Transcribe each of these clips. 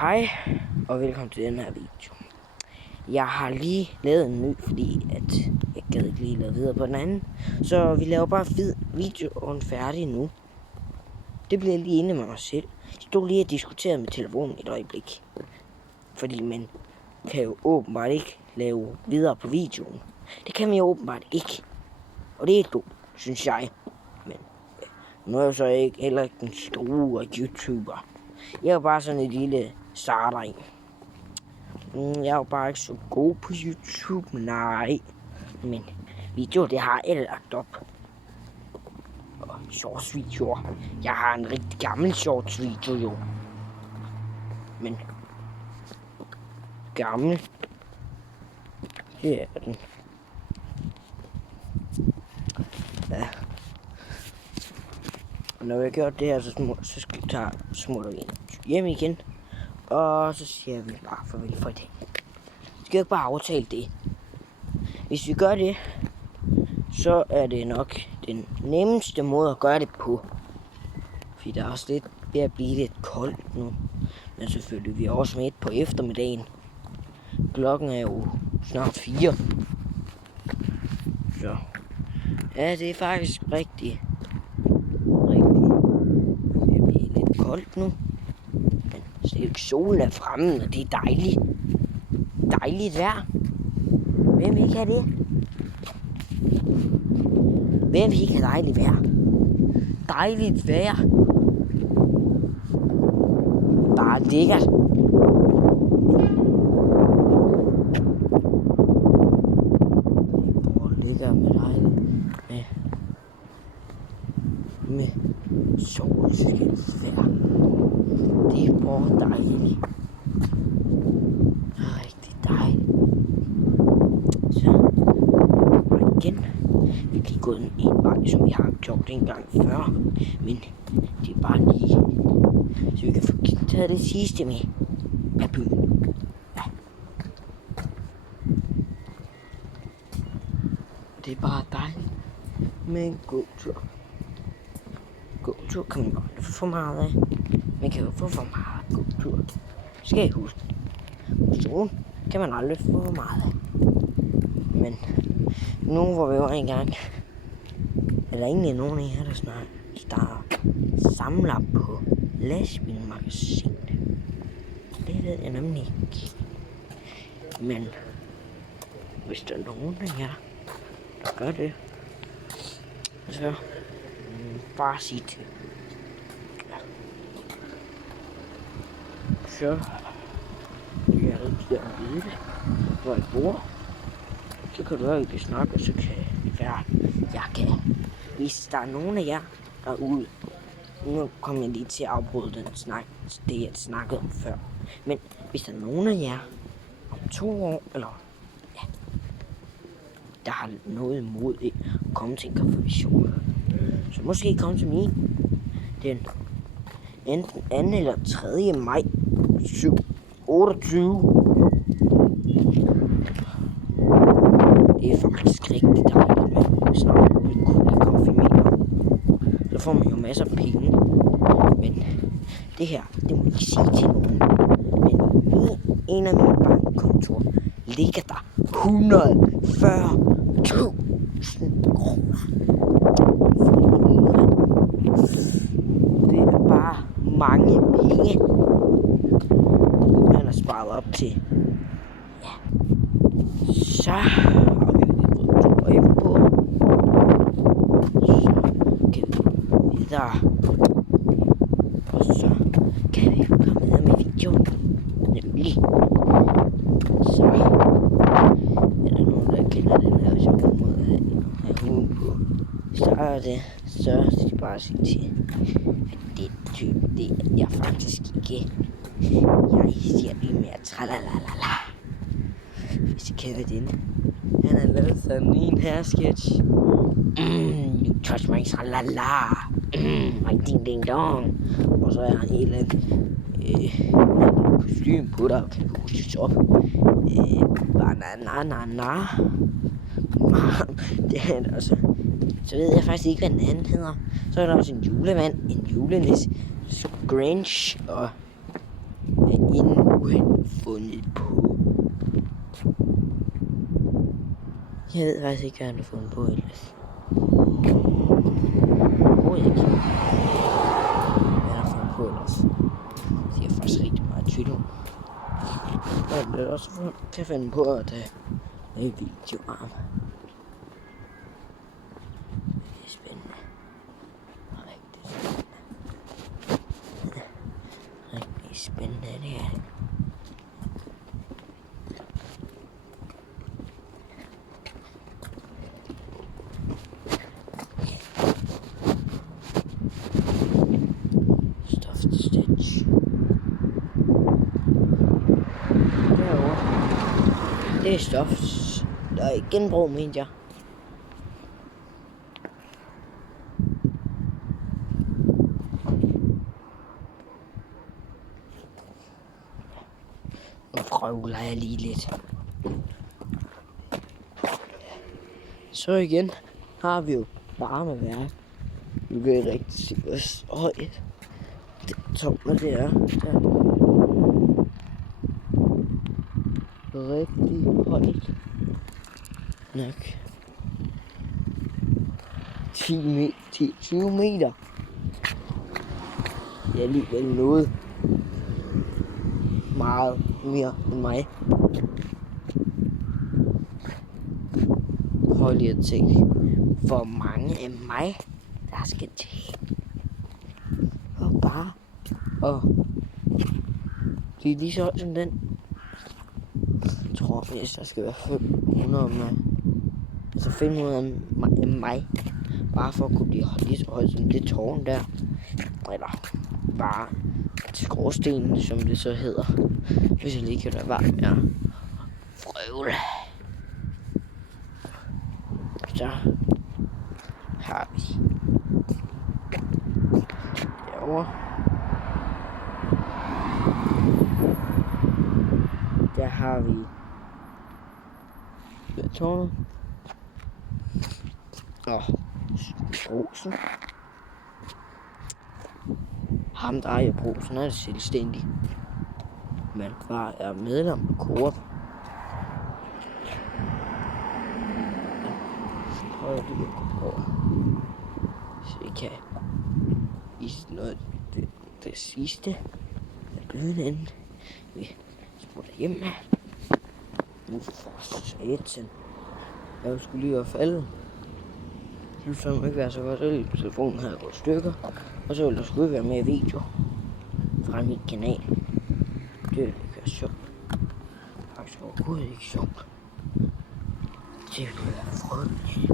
Hej og velkommen til den her video. Jeg har lige lavet en ny, fordi at jeg gad ikke lige lave videre på den anden. Så vi laver bare videoen færdig nu. Det bliver lige inde med mig selv. Jeg stod lige og diskuterede med telefonen et øjeblik. Fordi man kan jo åbenbart ikke lave videre på videoen. Det kan man jo åbenbart ikke. Og det er dumt, synes jeg. Men nu er jeg så ikke heller ikke den store YouTuber. Jeg er bare sådan et lille starter. Jeg er jo bare ikke så god på YouTube, nej. Men videoer, det har jeg lagt op. Og shorts videoer. Jeg har en rigtig gammel shorts video jo. Men gammel. Det er den. Ja. Og når vi har gjort det her, så skal vi smutter vi hjem igen. Og så siger vi bare farvel for i dag. Skal vi ikke bare aftale det? Hvis vi gør det, så er det nok den nemmeste måde at gøre det på. Fordi der er også lidt ved at blive lidt koldt nu. Men selvfølgelig, vi er også midt på eftermiddagen. Klokken er jo snart 4. Så ja, det er faktisk rigtig. Det bliver lidt koldt nu. Men selv solen er fremme, og det er dejligt. Dejligt vejr. Hvem vil ikke have det? Hvem vil ikke have dejligt vejr? Dejligt vejr. Bare lækkert. Ligger med dejligt med solskinsvejr. Det er bare dejligt. Rigtig dejligt. Så bare igen. Vi kan gå en vej, som vi har gjort en gang før. Men det er bare lige, så vi kan få taget det sidste med af byen. Ja. Det er bare dejligt med en god tur. Gåtur kan man godt få for meget af. Man kan jo få for meget gåtur. Skal I huske. Motion kan man aldrig få for meget af. Men nu hvor vi var engang, er der egentlig nogen af jer, der samler på lastbilmagasin. Det ved jeg nemlig ikke. Men hvis der er nogen af jer, der gør det, så bare sig til. Ja. Så vil jeg rigtig gerne vide, hvor jeg bor. Så kan du høre, at vi snakker, og så kan det være, jeg kan. Hvis der er nogen af jer derude, nu kommer jeg lige til at afbryde det jeg snakkede om før. Men hvis der er nogen af jer om 2 år, eller ja, der har noget imod at komme til en konfirmation, så måske komme til min den enten 2. eller 3. maj 28. Det er faktisk rigtig dejligt med snart en konfirmation. Så får man jo masser af penge. Men det her, det må jeg ikke sige til nogen. Men en af mine bankkontor ligger der 140.000 kroner. Det er bare mange penge, man har sparet op til. Ja. Så har vi fået 2 øjne på. Så kan vi gå videre. Og så kan vi komme videre med videoen. Nemlig. Så er der nogen, der kender den her sjove måde at have hund på. Starter det, så skal jeg bare sige til, at det type, det er jeg faktisk ikke. Jeg siger lige mere tralalala. Hvis I kender den. Han har lavet sådan en her sketch. You touch my tralalala. My ding ding dong. Og så er han helt en kostume på der, kan pushes op. Banana. Det er det også. Så ved jeg faktisk ikke, hvad den anden hedder. Så er der også en julemand, en julenisse, Grinch og en kunne have fundet på? Jeg ved faktisk ikke, hvad han har fundet på ellers. Overhovedet ikke. Hvad han har fundet på ellers. Det er faktisk rigtig meget tvivl om. Men det er også kan finde på at lave videoarm. Det er spændende. Rigtig spændende. Rigtig spændende det her. Stuffed Stitch. Derovre. Det er stof. Der er ikke genbrug, mente jeg. Nu vrøvler jeg lige lidt. Så igen har vi jo varmeværk. Nu kan jeg rigtig se, hvor højt det tårnet det er. Der. Rigtig højt. Nok. 10-20 meter. Det er alligevel noget meget mere end mig. Prøv lige at tænke, hvor mange af mig, der skal til. Og bare det er lige så højt som den. Jeg tror, hvis der skal være 500 med, altså 500 af mig, bare for at kunne blive lige så højt som det tårn der. Eller bare skorstenen, som det så hedder. Hvis jeg lige kan lade være med at frøvle. Så har vi derovre. Der har vi tårnet. Og Brugsen. Ham der ejer Brugsen er selvstændig. Men far er medlem af Coop. Prøv lige at gå på. Så vi kan vise noget det sidste af byen inden vi smutter hjem med. Nu for satan. Jeg skulle lige være faldet. Det ville fandme ikke være så godt, så telefonen havde gået stykker. Og så ville der skulle være mere video fra min kanal. Det ville ikke være sjovt. Faktisk overhovedet ikke sjovt. Det ville være frygteligt.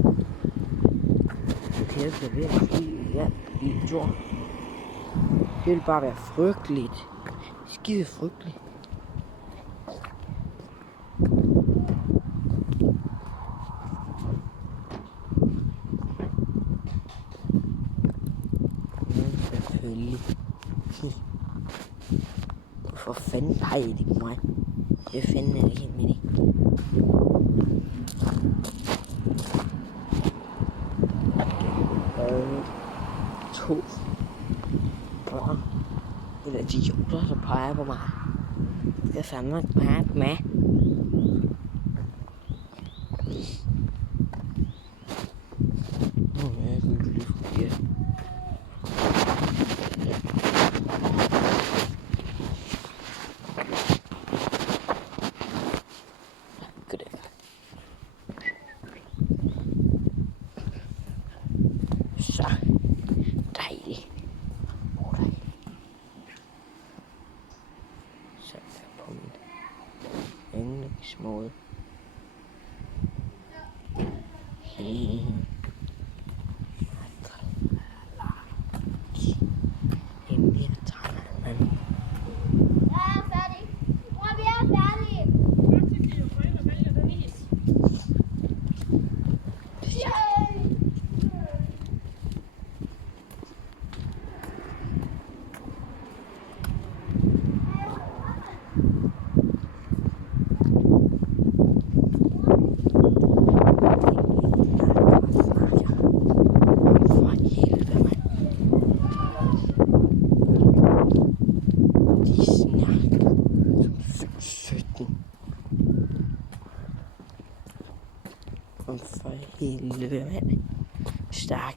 Det ville være virkelig videoer. Det ville bare være frygteligt. Skide frygteligt. Hvorfor fanden peger de på mig? Det fanden er ikke helt mening. To børn. Eller de idioter, der peger på mig. Det skal fandme ikke pege på mig. Jeg kan ikke lige forkert. Så dejligt. Så er jeg på min yndlingsmåde.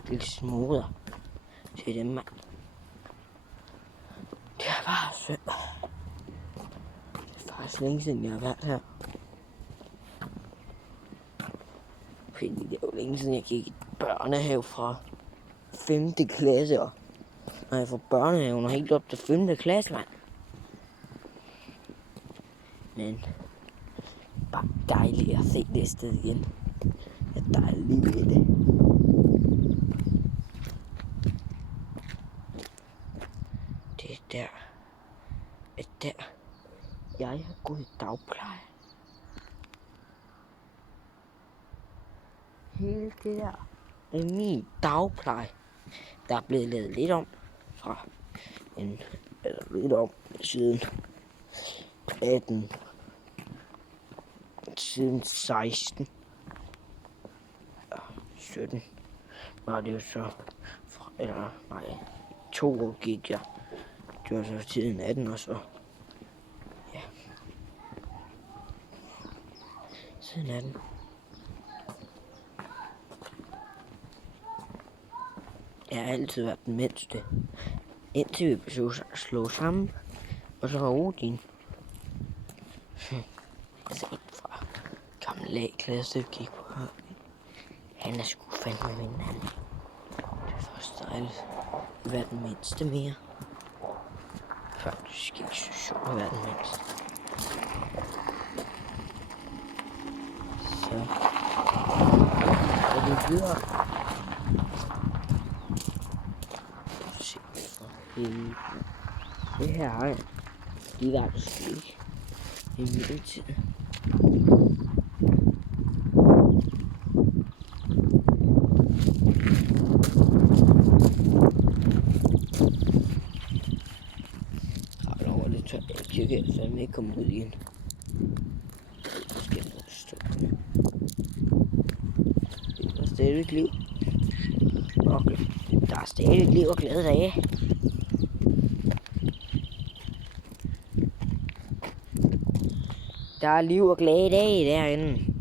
lille smoder til dem, mand. Det er bare synd. Det er faktisk længe siden, jeg har været her. Fordi det er jo længe siden, jeg gik i børnehave fra 5. klasse. Og når jeg får børnehaven og helt op til 5. klasse, mand. Men bare dejligt at se det sted igen. Ja, der er liv i det. Det er der. Jeg har gået i dagpleje. Hele det der er min dagpleje. Der er blevet lavet lidt om fra lidt om siden 16 og 17 var det jo så, eller nej, 2 år gik jeg. Det var så tiden 18 og så, ja, siden 18. Jeg har altid været den mindste, indtil vi blev slået sammen, og så var Odin. Altså en fra gamle A-klasse, der gik på her. Han er sgu fandme min mand. Det er først dejligt at være den mindste mere. Faktisk ikke så sjovt at være den mindste. Så er det videre. Se for helvede. Det her har jeg. De var det sgu ikke i min tid. Hold over, det tør jeg ikke. Jeg kan fandme ikke komme ud igen. Skal jeg stå. Det er stadigvæk liv. Okay. Der er stadigvæk liv og glade dage. Der er liv og glade dage derinde.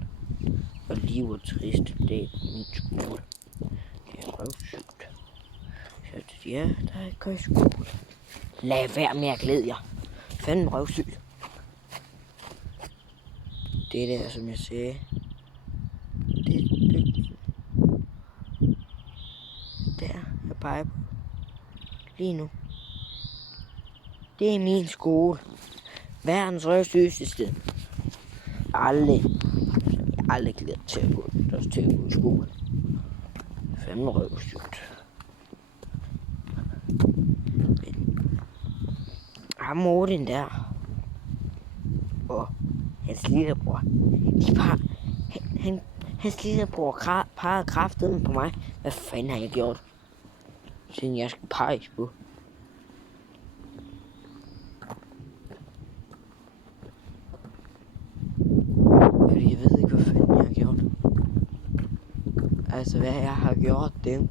Og liv og triste dage på min skole. Det er røvsygt. Så ja, der er ikke i skole. Lad være med at glæde jer. Fanden røvsygt. Det der, som jeg sagde. Det er bygning. Der er bare lige nu. Det er min skole. Verdens røvsygeste sted. Jeg aldrig glæder til at gå i skole. Fandme røvsygt. Men ham Odin der og hans lillebror, hans lillebror pegede kraften på mig. Hvad fanden har jeg gjort, siden jeg skal peges på? Fordi jeg ved ikke, hvad fanden jeg har gjort. Altså, hvad jeg har gjort dem.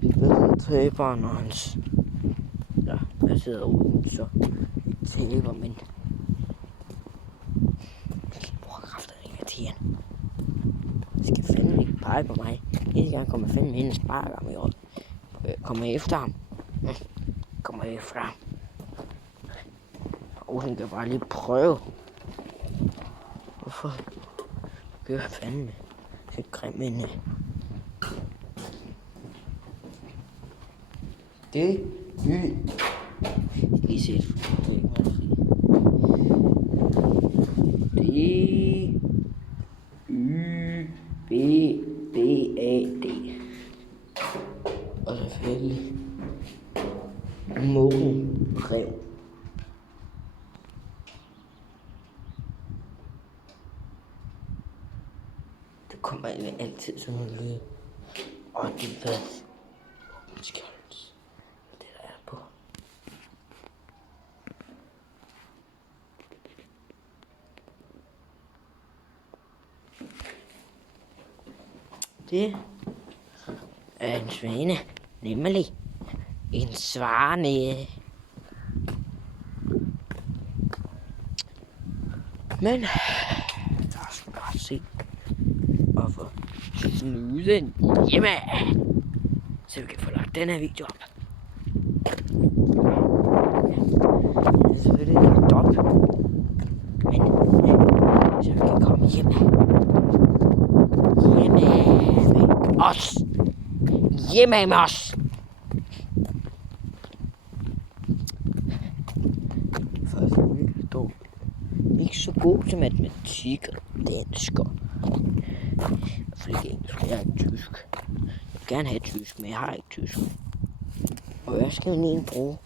Vi ved, taberen og hans... Ja, jeg sidder ude, så taber, men... Jeg bruger kræfterne ikke af tiden. Jeg skal fandme ikke pege på mig. Næste gang kommer jeg fandme hen og sparker ham i år. Kommer jeg efter ham? Kommer jeg efter ham? Og hun kan bare lige prøve. Hvorfor gør jeg fandme så grim en? Det lige se D-Y-B-B-A-D. Og selvfølgelig Mågen Rev. Det kommer egentlig altid sådan noget lyd. Og det ved skjolds. Det der er på. Det er en svane, nemlig en svane. Men der skal bare se, hvorfor snuden hjemme. Så vi kan få lagt den her video op. Det er selvfølgelig lagt op. Men så vi kan komme hjem. Hjemme med os. Hjemme med os. Først er vi dog ikke så god til matematik og dansk og ikke engelsk. Jeg er ikke tysk. Jeg vil gerne have tysk, men jeg har ikke tysk. Og jeg skal jo bruge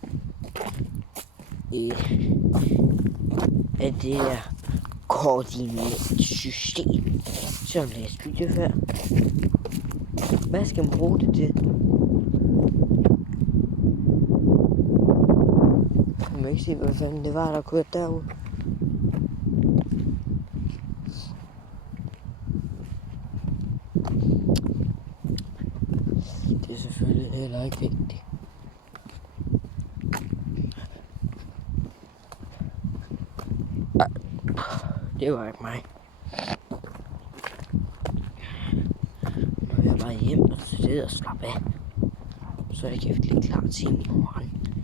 af det her koordinatsystem, som jeg læste video før. Hvad skal man bruge det til? Jeg må ikke se, hvad fanden det var, der kørte derude. Det er selvfølgelig heller ikke vigtigt. Det var ikke mig. Nu er jeg bare hjem og sidde og slappe af. Så er jeg lige klar til i morgen.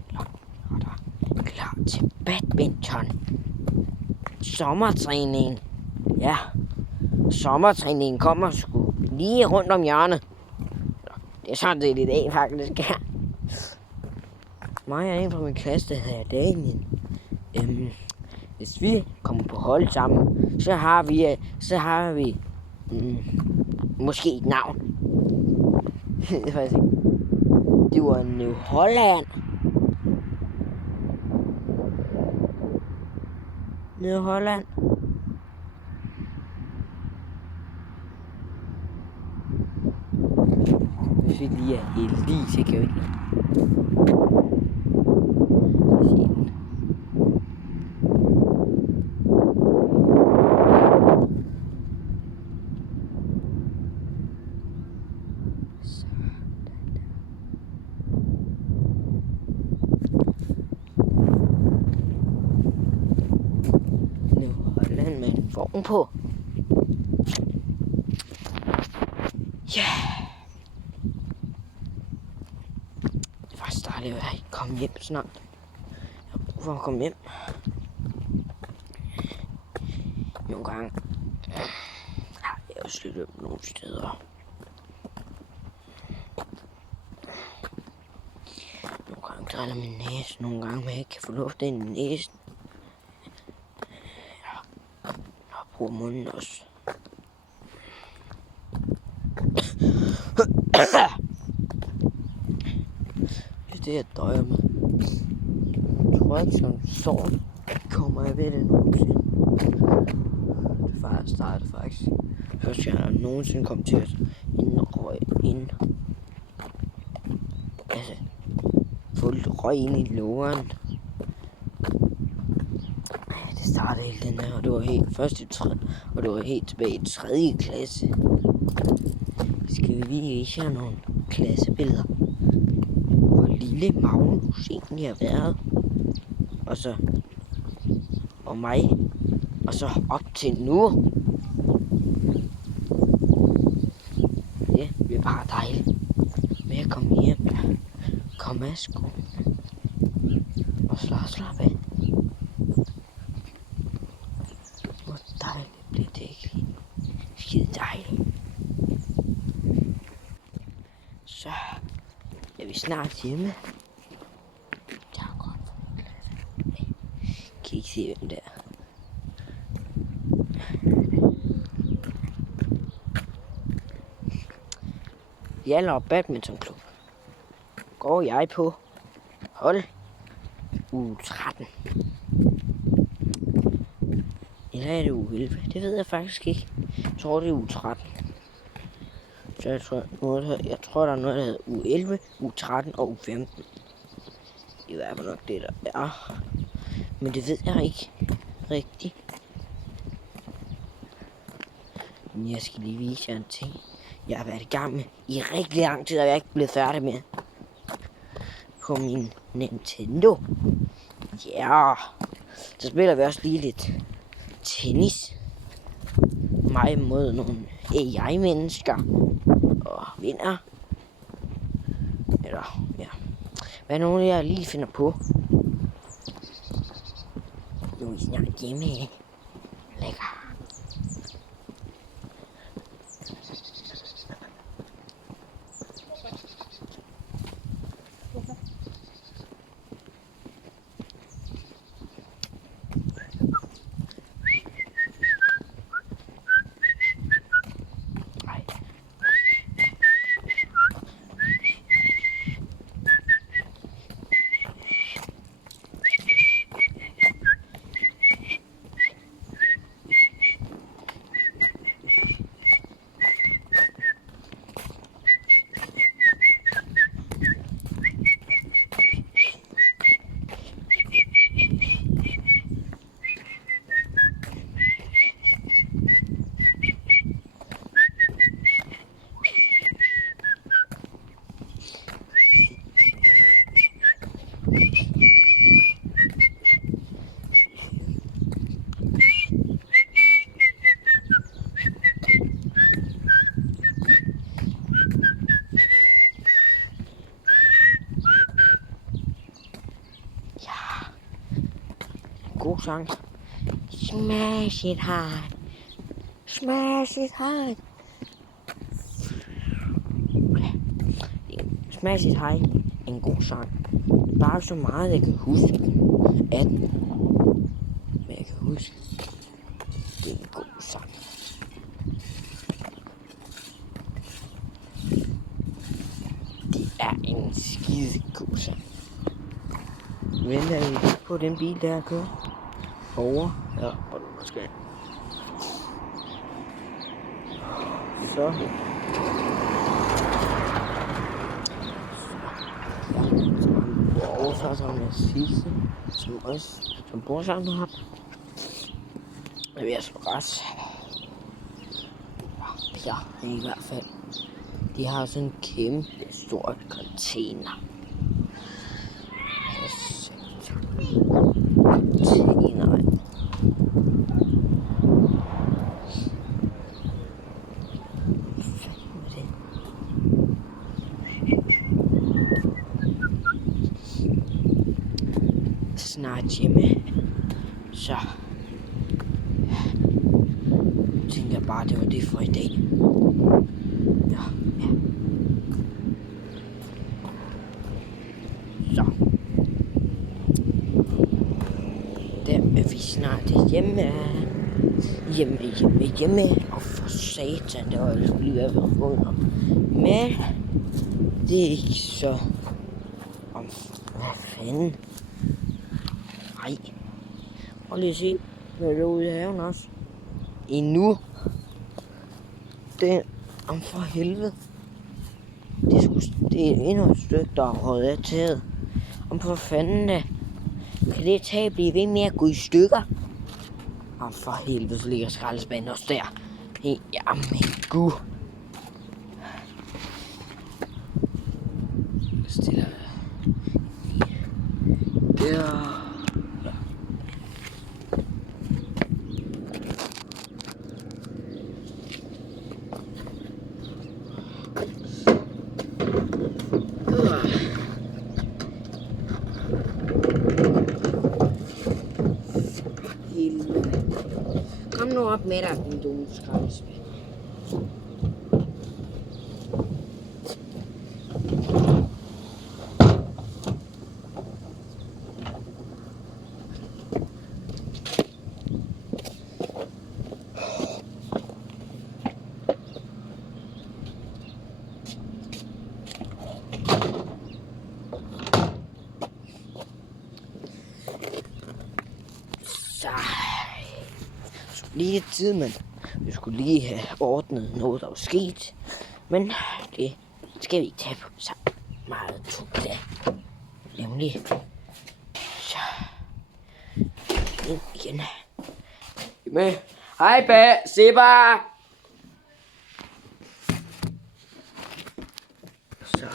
Klar til badminton. Sommertræning. Ja. Sommertræningen kommer sgu lige rundt om hjørnet. Det er sådan set i dag faktisk. Mig og en fra min klasse, der hedder Daniel. Hvis vi kommer på hold sammen, så har vi måske et navn. Det er faktisk ikke. Det var New Holland. New Holland. Hvis vi lige er heldige, så kan vi vogn på. Ja. Det var dejligt at komme hjem snart. Jeg har brug for at komme hjem. Nogle gange har jeg jo slet op nogle steder. Nogle gange dræller min næse, nogle gange men jeg ikke kan få luft ind i næsen. Bruger munden også. Det er det, jeg døjer med. Jeg tror ikke, som sår kommer jeg ved det nogensinde. Det faktisk startede faktisk. Første gang jeg nogensinde kom til at røg ind. Altså, fuldt røg ind i låren. Det startede hele den her, og det var helt først i 3. Og det var helt tilbage i 3. klasse. Skal vi lige vise jer nogle klassebilleder. Hvor lille Magnus egentlig har været. Og så og mig. Og så op til nu. Det bliver bare dejligt med at komme hjem. Komme af skolen. Og slappe af. Hvor dejligt bliver det ikke. Skide dejligt. Så er vi snart hjemme. Jeg har godt fået klasse. Kan ikke se hvem der er. Hjallerup Badmintonklub. Går jeg på hold uge 13. Eller er det uge 11? Det ved jeg faktisk ikke. Jeg tror det er uge 13. Så jeg tror der er noget der hedder uge 11, uge 13 og uge 15. Det er i hvert fald nok det der er. Men det ved jeg ikke rigtigt. Men jeg skal lige vise jer en ting. Jeg har været i gang med i rigtig lang tid, og jeg er ikke blevet færdig med. På min Nintendo. Ja. Så spiller vi også lige lidt tennis. Mig mod nogle AI-mennesker og vinder. Eller, ja. Hvad er nogen, jeg lige finder på? Nu er I snart hjemme. Lækker. God sang. Smash it hard. Smash it hard. Smash it hard. En god sang. Bare så meget jeg kan huske af den. Men jeg kan huske. Det er en god sang. Det er en skide god sang. Venter I på den bil der kører? Over. Ja, og du skal. Så. Og så som jeg sidste, som bor sammen har. Jeg vil altså ret. Ja, i hvert fald. De har sådan en kæmpe stor container. Snart hjemme, så tænker jeg bare, det var det for i dag. Ja. Så der er vi snart hjemme. Og for satan, det var jo lige ved at være under. Men det er ikke så om hvad fanden. Nej. Og lige se, hvad der er ude i haven også. Endnu. Det om for helvede. Det er endnu et stykke, der er røget af taget. Om for fanden da. Kan det tag blive ved med at gå i stykker? Om for helvede, så ligger skraldespanden også der. Jamen gud. Stiller. Der. Kom nu op med dig, din dumme skraldespand. Lige lidt tid, men vi skulle lige have ordnet noget, der var sket. Men det skal vi ikke tage på så meget tungt af. Nemlig så ind igen. Med. Hej ba, se bare. Så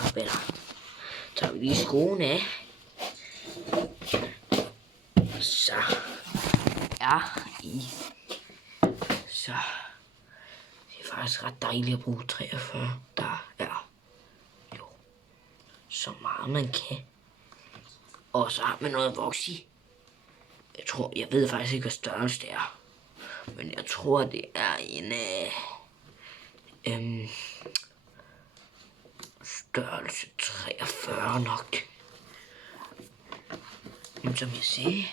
tager vi lige skoene af. Så er i. Så det er faktisk ret dejligt at bruge 43. Der er jo så meget man kan. Og så har man noget voks i. Jeg ved faktisk ikke, hvad størrelse det er. Men jeg tror, det er en størrelse 43 nok. Men som jeg sagde,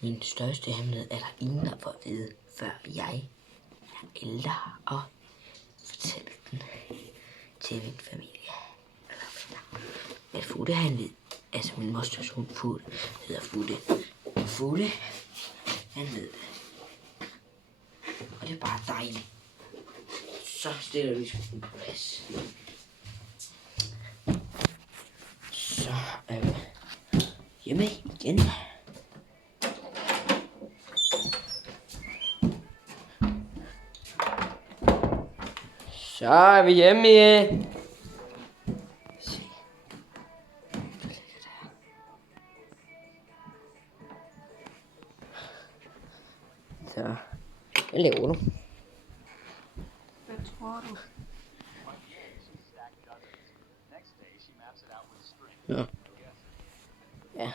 min største hemmelighed er der ingen, der får at vide, før jeg er ældre og fortæller den til min familie. Men Futte, han ved, altså min mosters hund Futte hedder Futte. Futte, han ved det. Og det er bare dejligt. Så stiller vi sgu på plads. Så er vi hjemme igen. Så er vi hjemme igen. Så, hvad laver du? Hvad tror du? Ja. Ja.